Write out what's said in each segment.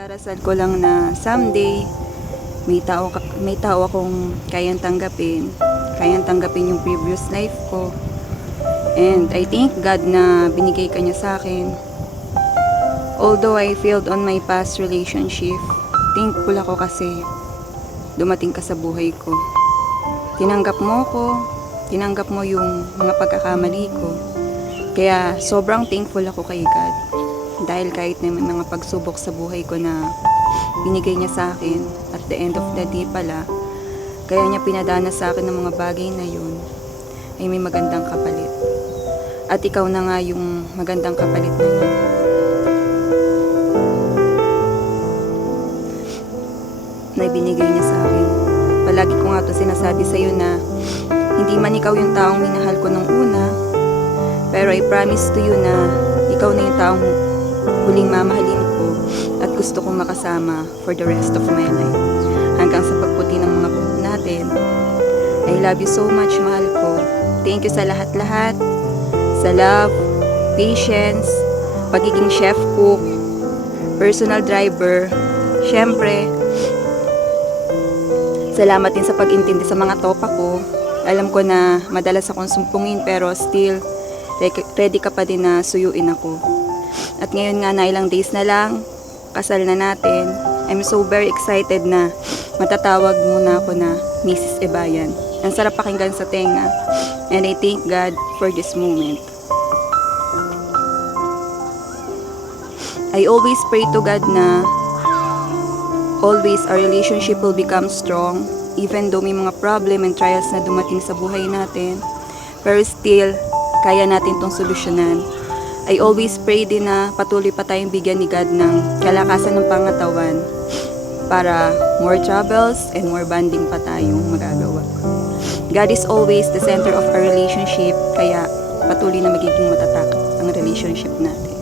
Darasal ko lang na someday may tao akong kayang tanggapin yung previous life ko. And I thank God na binigay ka niya sa akin. Although I failed on my past relationship, thankful ako kasi dumating ka sa buhay ko. Tinanggap mo yung mga pagkakamali ko. Kaya sobrang thankful ako kay God. Dahil kahit na may mga pagsubok sa buhay ko na binigay niya sa akin, at the end of the day pala, kaya niya pinadana sa akin ng mga bagay na yun, ay may magandang kapalit. At ikaw na nga yung magandang kapalit na yun. Na binigay niya sa akin. Palagi ko nga ito sinasabi sa iyo na hindi man ikaw yung taong minahal ko nung una, pero I promise to you na ikaw na yung taong huling mamahalin ko at gusto kong makasama for the rest of my life. Hanggang sa pagputi ng mga buhok natin. I love you so much, mahal ko. Thank you sa lahat-lahat. Sa love, patience, pagiging chef cook, personal driver. Syempre, salamat din sa pag-intindi sa mga topa ko. Alam ko na madalas akong sumpungin pero still, ready ka pa din na suyuin ako. At ngayon nga na ilang days na lang, kasal na natin. I'm so very excited na matatawag mo na ako na Mrs. Ebayan. Ang sarap pakinggan sa tenga. And I thank God for this moment. I always pray to God na always our relationship will become strong. Even though may mga problem and trials na dumating sa buhay natin. Pero still, kaya natin tong solusyonan. I always pray din na patuloy pa tayong bigyan ni God ng kalakasan ng pangatawan para more troubles and more bonding pa tayong magagawa. God is always the center of our relationship, kaya patuloy na magiging matatak ang relationship natin.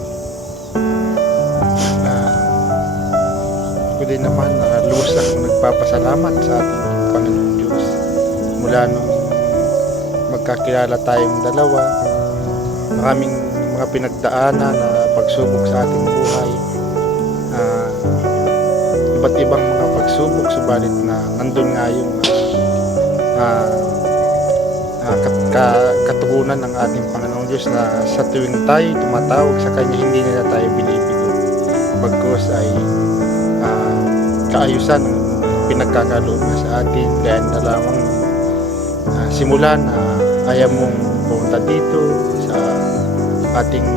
Ako din naman, lubos akong nagpapasalamat sa ating Panginoong Diyos. Mula nung magkakilala tayong dalawa, maraming mga pinagdaanan na pagsubok sa ating buhay, iba't ibang mga pagsubok, subalit na nandun nga yung katugunan ng ating Panginoong Diyos na sa tuwing tayo tumatawag sa Kanya, hindi nila tayo binibigo. Bagkus ay kaayusan ng pinagkakaloob na sa atin, kaya na lamang simula na ayaw mong pumunta dito sa ating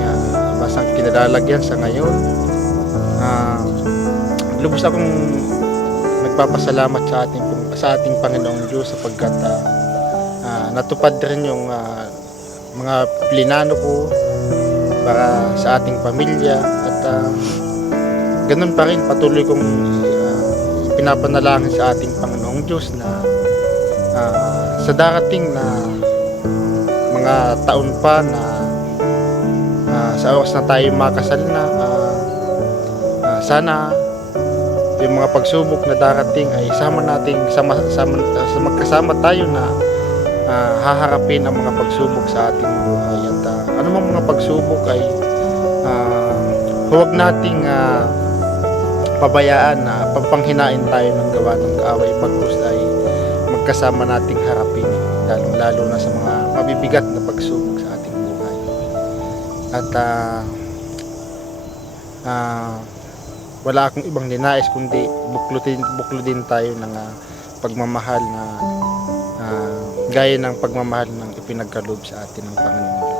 basang kinalalagyan sa ngayon. Lubos akong nagpapasalamat sa ating Panginoong Diyos sapagkat natupad rin yung mga plinano ko para sa ating pamilya at ganun pa rin patuloy kong pinapanalangin sa ating Panginoong Diyos na sa darating na mga taon pa na sa oras na tayo makasal na, sana yung mga pagsubok na darating ay magkasama tayo na haharapin ang mga pagsubok sa ating buhay. At anumang mga pagsubok ay huwag nating pabayaan na papanghinain tayo ng gawa ng kaaway, pagkus ay magkasama nating harapin, lalong-lalo na sa mga mabibigat na pagsubok sa ating buhay. At wala akong ibang ninais kundi bukludin tayo ng pagmamahal na gaya ng pagmamahal ng ipinagkaloob sa atin ng Panginoon.